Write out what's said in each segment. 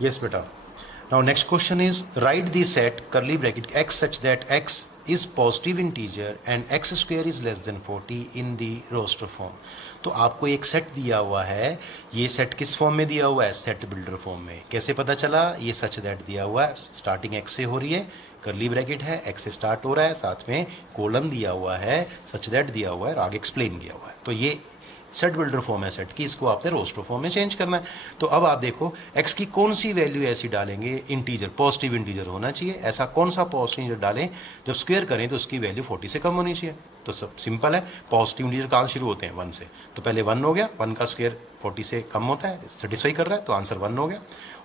Yes, beta. Now next question is write the set curly bracket x such that x is positive integer and x square is less than 40 in the roster form. तो आपको एक set दिया हुआ है, ये set किस form में दिया हुआ है? सेट बिल्डर फॉर्म में। कैसे पता चला? ये सच दैट दिया हुआ है, स्टार्टिंग x से हो रही है, करली ब्रैकेट है, x से स्टार्ट हो रहा है, साथ में कोलन दिया हुआ है, सच दैट दिया हुआ है और आगे एक्सप्लेन किया हुआ है। तो ये सेट बिल्डर फॉर्म है सेट की, इसको आपने रोस्टर फॉर्म में चेंज करना है। तो अब आप देखो x की कौन सी वैल्यू ऐसी डालेंगे, इंटीजर, पॉजिटिव इंटीजर होना चाहिए। ऐसा कौन सा पॉजिटिव इंटीजर डालें जब स्क्वायर करें तो उसकी वैल्यू 40 से कम होनी चाहिए। तो सब सिंपल है, पॉजिटिव इंटीजर कहाँ शुरू होते हैं? 1 से। तो पहले 1 हो गया, 1 का स्क्वायर 40 से कम होता है, सेटिस्फाई कर रहा है, तो आंसर 1 हो गया।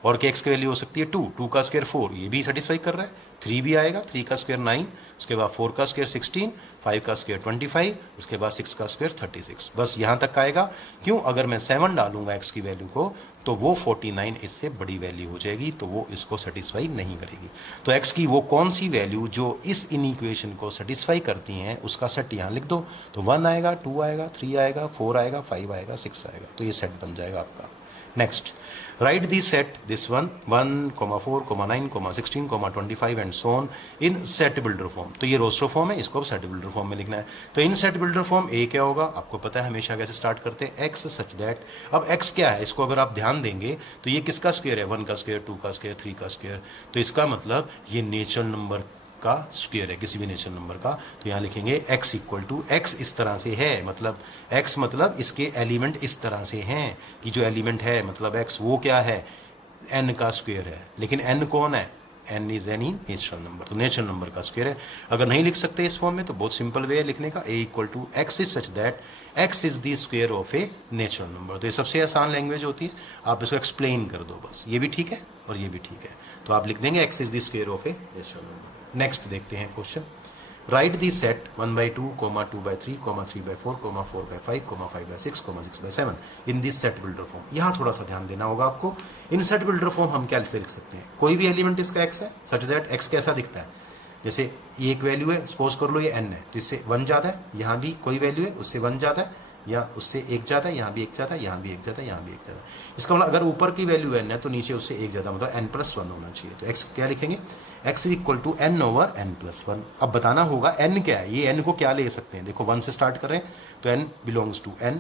और के एक्स की वैल्यू हो सकती है 2, 2 का स्क्वायर 4, ये भी सेटिस्फाई कर रहा है, 3 भी आएगा, 3 का स्क्वायर 9, उसके बाद 4 का स्क्वायर 16, 5 का स्क्वायर 25, उसके बाद 6 का स्क्वायर 36। बस यहाँ तक आएगा। क्यों? अगर मैं 7 डालूंगा एक्स की वैल्यू को तो वो 49 इससे बड़ी वैल्यू हो जाएगी, तो वो इसको सेटिस्फाई नहीं करेगी। तो एक्स की वो कौन सी वैल्यू जो इस इनइक्वेशन को सेटिस्फाई करती हैं उसका सेट यहाँ लिख दो। तो 1 आएगा, 2 आएगा, 3 आएगा, 4 आएगा, 5 आएगा, 6 आएगा, तो ये सेट बन जाएगा आपका। Next, right the set this one 1, 4, 9, 16, 25 and so on in set builder form. तो ये रोस्टर फॉर्म है, इसको अब सेट बिल्डर फॉर्म में लिखना है। तो इन सेट बिल्डर फॉर्म ए क्या होगा? आपको पता है हमेशा कैसे स्टार्ट करते हैं, एक्स सच दैट। अब एक्स क्या है? इसको अगर आप ध्यान देंगे तो ये किसका स्क्वायर है? 1 का स्क्वायर, 2 का स्क्वायर, 3 का स्क्वायर। तो इसका मतलब ये नेचुरल नंबर का स्क्वायर है, किसी भी नेचुरल नंबर का। तो यहाँ लिखेंगे x इक्वल टू x इस तरह से है, मतलब x मतलब इसके एलिमेंट इस तरह से हैं कि जो एलिमेंट है मतलब x वो क्या है? n का स्क्वायर है। लेकिन n कौन है? n is any natural number, तो नेचुरल नंबर का स्क्वायर है। अगर नहीं लिख सकते इस फॉर्म में तो बहुत सिंपल वे है लिखने का, a equal to x is such that x is the square of a natural number. तो ये सबसे आसान लैंग्वेज होती है, आप इसको एक्सप्लेन कर दो बस। ये भी ठीक है और ये भी ठीक है, तो आप लिख देंगे x is the square of a natural number. Next देखते हैं question, right the set 1/2, 2/3, 3/4, 4/5, 5/6, 6/7 in this set builder form. यहाँ थोड़ा सा ध्यान देना होगा आपको। इन सेट बिल्डर फॉर्म हम क्या लिख सकते हैं? कोई भी एलिमेंट इसका x है सच दैट x कैसा दिखता है? जैसे ये एक वैल्यू है, सपोज कर लो ये n है, तो इससे 1 ज़्यादा है, यहाँ भी कोई वैल्यू है उससे 1 ज़्यादा है, या उससे 1 ज़्यादा है, यहाँ भी 1 ज़्यादा है, यहाँ भी 1 ज़्यादा है, यहाँ भी 1 ज़्यादा है। इसका मतलब अगर ऊपर की वैल्यू n है तो नीचे उससे 1 ज़्यादा, मतलब n+1 होना चाहिए। तो x क्या लिखेंगे? x is equal to n/n+1। अब बताना होगा n क्या है, ये n को क्या ले सकते हैं। देखो 1 से स्टार्ट कर रहे हैं तो n बिलोंग्स टू n,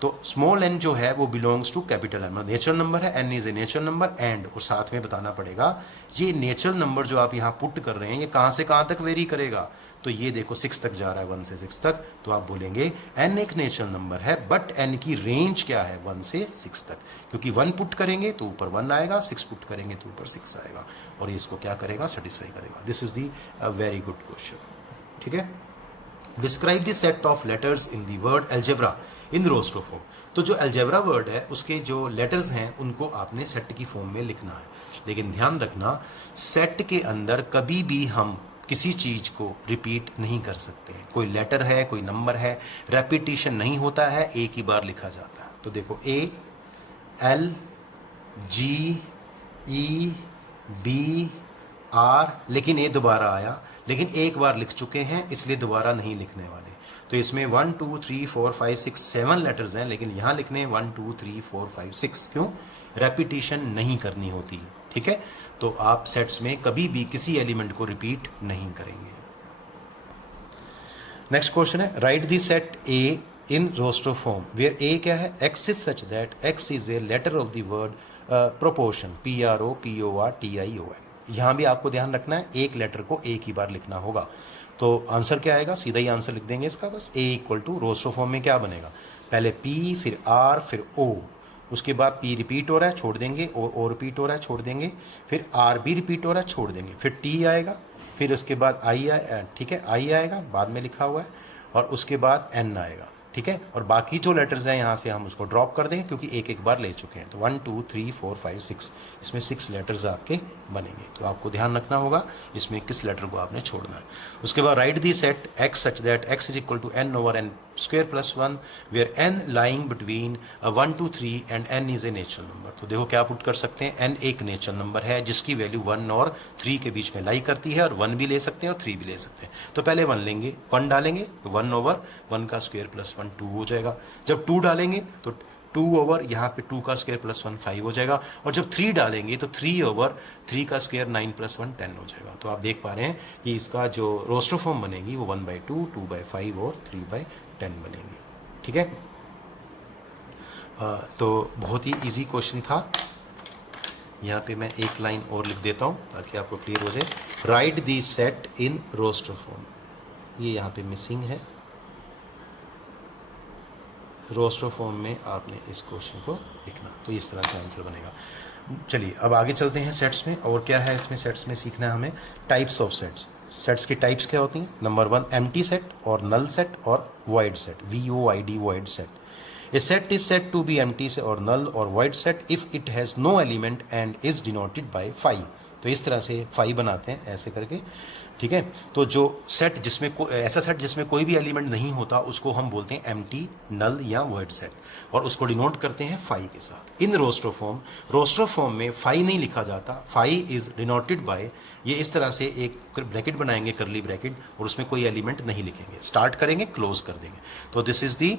तो स्मॉल n जो है वो belongs to capital n, natural number है, n is a natural number and, और साथ में बताना पड़ेगा ये नेचुरल नंबर जो आप यहाँ पुट कर रहे हैं ये कहाँ से कहाँ तक वेरी करेगा। तो ये देखो 6 तक जा रहा है, 1 से 6 तक, तो आप बोलेंगे n एक नेचुरल नंबर है बट n की रेंज क्या है? 1 से 6 तक, क्योंकि 1 पुट करेंगे तो ऊपर 1 आएगा, 6 पुट करेंगे तो ऊपर 6 आएगा, और ये इसको क्या करेगा? सेटिस्फाई करेगा। This is the very good question. ठीक है, describe the set of letters in the word algebra in roster form. तो जो अलजेब्रा वर्ड है उसके जो लेटर्स हैं उनको आपने सेट की फॉर्म में लिखना है। लेकिन ध्यान रखना, सेट के अंदर कभी भी हम किसी चीज़ को रिपीट नहीं कर सकते हैं। कोई लेटर है, कोई नंबर है, रेपिटेशन नहीं होता है, एक ही बार लिखा जाता है। तो देखो A L G E B R, लेकिन A दोबारा आया, लेकिन एक बार लिख चुके हैं इसलिए दोबारा नहीं लिखने वाले। तो इसमें 1 2 3 4 5 6 7 लेटर्स हैं, लेकिन यहाँ लिखने 1 2 3 4 5 6। क्यों? रेपिटेशन नहीं करनी होती। ठीक है, तो आप सेट्स में कभी भी किसी एलिमेंट को रिपीट नहीं करेंगे। नेक्स्ट क्वेश्चन है, write the set A in roster form where A क्या है? x is such that x is a letter of the word proportion, PROPORTION। यहाँ भी आपको ध्यान रखना है, एक लेटर को एक ही बार लिखना होगा। तो आंसर क्या आएगा? सीधा ही आंसर लिख देंगे इसका बस। A equal to roster form में क्या बनेगा? पहले P, फिर R, फिर O, उसके बाद P रिपीट हो रहा है छोड़ देंगे, O रिपीट हो रहा है छोड़ देंगे, फिर R भी रिपीट हो रहा है छोड़ देंगे, फिर T आएगा, फिर उसके बाद I आए, ठीक है, I आएगा बाद में लिखा हुआ है, और उसके बाद N आएगा। ठीक है, और बाकी जो लेटर्स हैं यहाँ से हम उसको ड्रॉप कर देंगे क्योंकि एक एक बार ले चुके हैं। तो 1 2 3 4 5 6, इसमें 6 लेटर्स आपके बनेंगे। तो आपको ध्यान रखना होगा इसमें किस लेटर को आपने छोड़ना है। उसके बाद write the set x such that x is equal to n/n square plus 1 where n lying between 1 2 3 and n is a natural number. तो देखो क्या पुट कर सकते हैं, n एक नेचुरल नंबर है जिसकी वैल्यू 1 और 3 के बीच में लाई करती है, और 1 भी ले सकते हैं और 3 भी ले सकते हैं। तो पहले 1 लेंगे, 1 डालेंगे तो 1/1 का स्क्वायर प्लस 1 2 हो जाएगा। जब 2 डालेंगे तो 2 ओवर यहाँ पे 2 का स्क्वायर प्लस 1 5 हो जाएगा, और जब 3 डालेंगे तो 3 ओवर 3 का स्क्वायर 9 प्लस 1 10 हो जाएगा। तो आप देख पा रहे हैं कि इसका जो रोस्टर फॉर्म बनेगी वो 1/2, 2/5 और 3/10 बनेगी। ठीक है, तो बहुत ही इजी क्वेश्चन था। यहाँ पे मैं एक लाइन और लिख देता हूँ ताकि आपको क्लियर हो जाए। Write the set in roster form, ये यहाँ पे मिसिंग है। रोस्टर फॉर्म में आपने इस क्वेश्चन को लिखना, तो इस तरह से आंसर बनेगा। चलिए अब आगे चलते हैं सेट्स में। और क्या है इसमें सेट्स में सीखना है हमें, टाइप्स ऑफ सेट्स। सेट्स की टाइप्स क्या होती हैं? नंबर 1 एम्प्टी सेट और नल सेट और void set, VOID void set. A set is said to be empty or null or void set if it has no element and is denoted by phi। तो इस तरह से phi बनाते हैं ऐसे करके। ठीक है, तो जो सेट जिसमें ऐसा सेट जिसमें कोई भी एलिमेंट नहीं होता उसको हम बोलते हैं एम्प्टी, नल या वॉइड सेट, और उसको डिनोट करते हैं फाई के साथ। इन रोस्टर फॉर्म में फाई नहीं लिखा जाता, फाई इज डिनोटेड बाय, ये इस तरह से एक ब्रैकेट बनाएंगे, करली ब्रैकेट, और उसमें कोई एलिमेंट नहीं लिखेंगे, स्टार्ट करेंगे क्लोज कर देंगे। तो this is the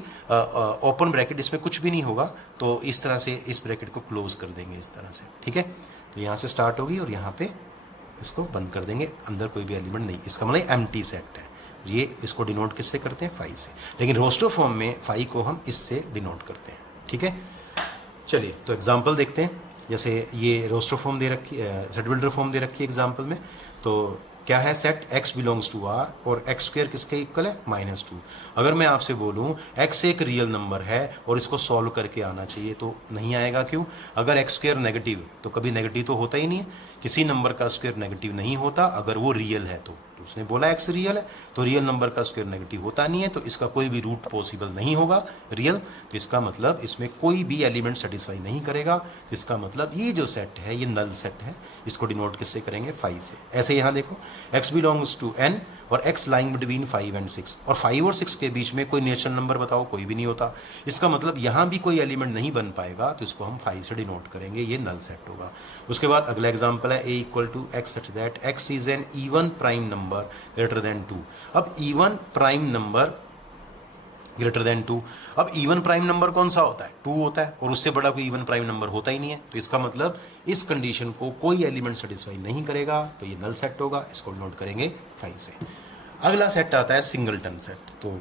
open bracket, इसमें कुछ भी नहीं होगा, तो इस तरह से इस ब्रैकेट को क्लोज कर देंगे इस तरह से। ठीक है, तो यहाँ से स्टार्ट होगी और यहाँ पे इसको बंद कर देंगे, अंदर कोई भी एलिमेंट नहीं, इसका मतलब एम्प्टी सेट है। ये इसको डिनोट किससे करते हैं? फाई से। लेकिन रोस्टर फॉर्म में फाई को हम इससे डिनोट करते हैं। ठीक है, चलिए तो एग्जांपल देखते हैं। जैसे ये रोस्टर फॉर्म दे रखी है, सेट बिल्डर फॉर्म दे रखी है एग्जांपल में। तो क्या है, set x belongs to R और x स्क्वायर किसके इक्वल है? -2। अगर मैं आपसे बोलूं x एक रियल नंबर है और इसको सॉल्व करके आना चाहिए, तो नहीं आएगा। क्यों? अगर x स्क्वायर नेगेटिव, तो कभी नेगेटिव तो होता ही नहीं है, किसी नंबर का स्क्वायर नेगेटिव नहीं होता अगर वो रियल है। तो उसने बोला x रियल है, तो रियल नंबर का स्क्वायर नेगेटिव होता नहीं है, तो इसका कोई भी रूट पॉसिबल नहीं होगा रियल। तो इसका मतलब इसमें कोई भी एलिमेंट सेटिस्फाई नहीं करेगा। तो इसका मतलब ये जो सेट है ये नल सेट है, इसको डिनोट किससे करेंगे? फाई से। ऐसे यहाँ देखो, x बिलोंग्स टू n और x लाइंग बिटवीन 5 एंड 6, और 5 और 6 के बीच में कोई नेचुरल नंबर बताओ, कोई भी नहीं होता। इसका मतलब यहाँ भी कोई एलिमेंट नहीं बन पाएगा, तो इसको हम 5 से डिनोट करेंगे, ये नल सेट होगा। उसके बाद अगला एग्जांपल है a equal to x such that x is an even prime number greater than 2। अब even prime number greater than 2, अब इवन प्राइम नंबर कौन सा होता है? 2 होता है, और उससे बड़ा कोई इवन प्राइम नंबर होता ही नहीं है। तो इसका मतलब इस कंडीशन को कोई एलिमेंट सेटिस्फाई नहीं करेगा, तो ये नल सेट होगा, इसको नोट करेंगे 5 से। अगला सेट आता है सिंगलटन सेट। तो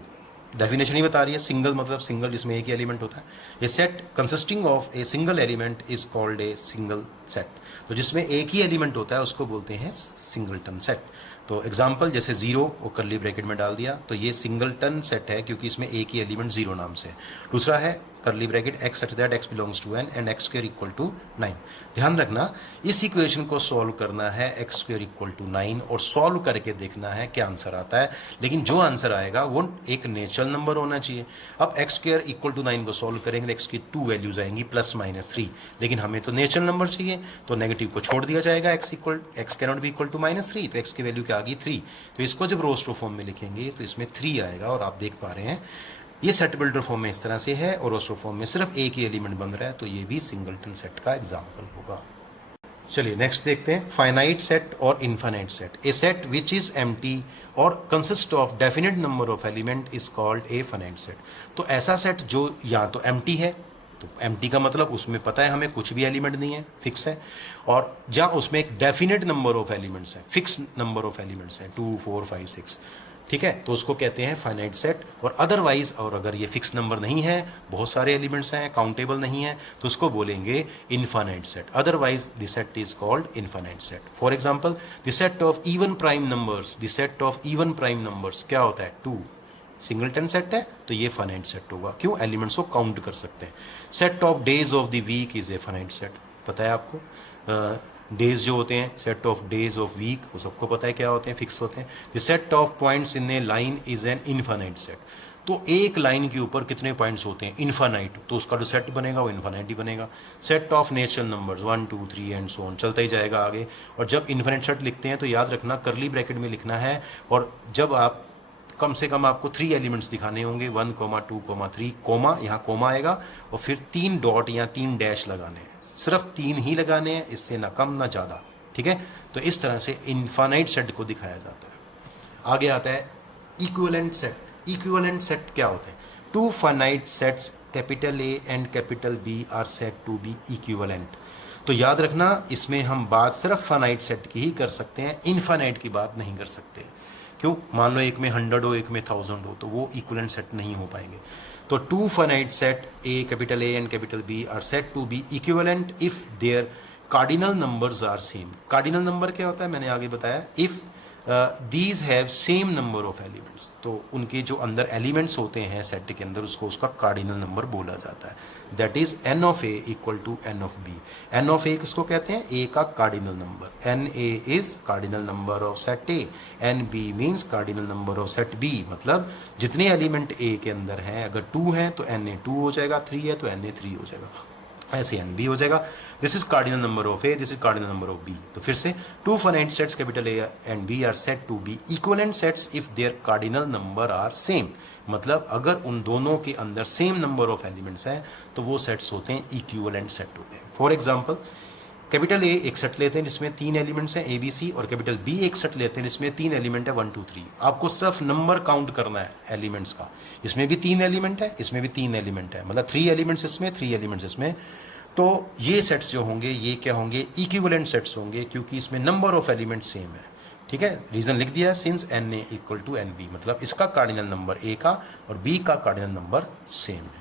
डेफिनेशन ही बता रही है, सिंगल मतलब सिंगल जिसमें एक ही एलिमेंट होता है। A set consisting of a single element is called a single set. तो जिसमें एक ही एलिमेंट होता है उसको बोलते हैं सिंगलटन सेट। तो एग्जाम्पल जैसे 0 और करली ब्रैकेट में डाल दिया, तो ये सिंगलटन सेट है क्योंकि इसमें एक ही एलिमेंट 0 नाम से है। दूसरा है curly bracket x such that x belongs to n and x square equal to 9। ध्यान रखना, इस इक्वेशन को सॉल्व करना है x स्क्वायर इक्वल टू 9 और सॉल्व करके देखना है क्या आंसर आता है। लेकिन जो आंसर आएगा वो एक नेचुरल नंबर होना चाहिए। अब x स्क्वायर इक्वल टू 9 को सॉल्व करेंगे, x की 2 वैल्यूज आएंगी +-3, लेकिन हमें तो नेचुरल नंबर चाहिए, तो नेगेटिव को छोड़ दिया जाएगा। x can not be equal to -3, तो x की वैल्यू क्या आ गई 3। तो इसको जब रोस्टर फॉर्म में लिखेंगे तो इसमें 3 आएगा, और आप देख पा रहे हैं ये सेट बिल्डर फॉर्म में इस तरह से है और रोस्टर फॉर्म में सिर्फ एक ही एलिमेंट बन रहा है, तो ये भी सिंगलटन सेट का एग्जांपल होगा। चलिए नेक्स्ट देखते हैं, फाइनाइट सेट और infinite set. A set which is empty और consist of definite number of element is called a finite set. तो ऐसा सेट जो या तो एम्प्टी है, तो एम्प्टी का मतलब उसमें पता है हमें कुछ भी एलिमेंट नहीं है, फिक्स है, और जहाँ उसमें एक डेफिनेट नंबर ऑफ एलिमेंट्स है, फिक्स नंबर ऑफ एलिमेंट्स हैं 2, 4, 5, 6, ठीक है, तो उसको कहते हैं फाइनाइट सेट। और अदरवाइज, और अगर ये फिक्स नंबर नहीं है, बहुत सारे एलिमेंट्स हैं, काउंटेबल नहीं है, तो उसको बोलेंगे infinite set. Otherwise the set is called infinite set. For example the set of even prime numbers, the set of even prime numbers क्या होता है? 2। सिंगलटन सेट है तो ये फाइनाइट सेट होगा, क्यों? एलिमेंट्स को काउंट कर सकते हैं। Set of days of the week is a finite set. पता है आपको डेज जो होते हैं, set of days of week, वो सबको पता है क्या होते हैं, फिक्स होते हैं। The set of points in A line is an infinite set. तो एक लाइन के ऊपर कितने पॉइंट्स होते हैं? इनफाइनाइट, तो उसका जो सेट बनेगा वो इनफाइनाइट ही बनेगा। Set of natural numbers 1, 2, 3 and so on, चलता ही जाएगा आगे। और जब इनफाइनाइट सेट लिखते हैं तो याद रखना करली ब्रैकेट में लिखना है, और जब आप कम से कम आपको 3 एलिमेंट्स दिखाने होंगे, 1, 2, 3, कोमा, यहाँ कोमा आएगा, और फिर 3 डॉट या 3 डैश लगाने हैं, सिर्फ 3 ही लगाने हैं, इससे ना कम ना ज़्यादा, ठीक है। तो इस तरह से इनफाइनाइट सेट को दिखाया जाता है। आगे आता है इक्विवेलेंट सेट। इक्विवेलेंट सेट क्या होते हैं? 2 finite sets capital A and capital B are set to be equivalent. तो याद रखना, इसमें हम बात सिर्फ फाइनाइट सेट की ही कर सकते हैं, इनफाइनाइट की बात नहीं कर सकते। क्यों? मान लो एक में 100 हो, एक में 1000 हो, तो वो इक्विवेलेंट सेट नहीं हो पाएंगे। तो two finite set A capital A and capital B are set to be equivalent if their cardinal numbers are same. Cardinal number क्या होता है मैंने आगे बताया, if these have same number of elements. तो उनके जो अंदर एलिमेंट्स होते हैं सेट के अंदर, उसको उसका कार्डिनल नंबर बोला जाता है। That is N of A equal to N of B. N of A किसको कहते हैं? ए का cardinal number. N A is cardinal number of set A, N B means cardinal number of set B. मतलब जितने element ए के अंदर हैं, अगर 2 हैं तो एन ए 2 हो जाएगा, 3 है तो एन ए 3 हो जाएगा, ऐसे एन बी हो जाएगा। This is cardinal number of A, this is cardinal number of B. तो फिर से two finite sets capital A and B are set to be equivalent sets if their cardinal number are same. मतलब अगर उन दोनों के अंदर same number of elements हैं तो वो सेट्स होते हैं इक्विवेलेंट सेट होते हैं। फॉर एग्जाम्पल, कैपिटल ए एक सेट लेते हैं जिसमें 3 एलिमेंट्स हैं ए बी सी, और कैपिटल बी एक सेट लेते हैं जिसमें 3 एलिमेंट है 1 2 3। आपको सिर्फ नंबर काउंट करना है एलिमेंट्स का। इसमें भी 3 एलिमेंट है, इसमें भी 3 एलिमेंट है, मतलब 3 एलिमेंट्स इसमें, 3 एलिमेंट्स इसमें। तो ये सेट्स जो होंगे ये क्या होंगे? इक्विवेलेंट सेट्स होंगे, क्योंकि इसमें नंबर ऑफ एलिमेंट सेम है। ठीक है, रीजन लिख दिया है, since N A equal to N B, मतलब इसका कार्डिनल नंबर ए का और बी का कार्डिनल नंबर सेम है।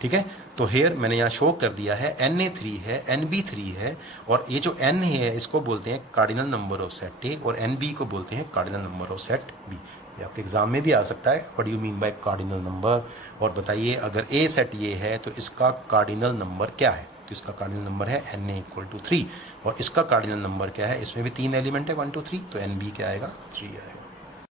ठीक है, तो हेयर मैंने यहाँ शो कर दिया है एन ए 3 है, एन बी 3 है, और ये जो एन है इसको बोलते हैं cardinal number of set A, और एन बी को बोलते हैं cardinal number of set B. ये आपके एग्जाम में भी आ सकता है, what do you mean by cardinal number. और बताइए अगर ए सेट ये है तो इसका कार्डिनल नंबर क्या है? तो इसका कार्डिनल नंबर है एन ए इक्वल टू 3, और इसका कार्डिनल नंबर क्या है? इसमें भी 3 एलिमेंट है 1 2 3, तो एन बी क्या आएगा? 3 आएगा।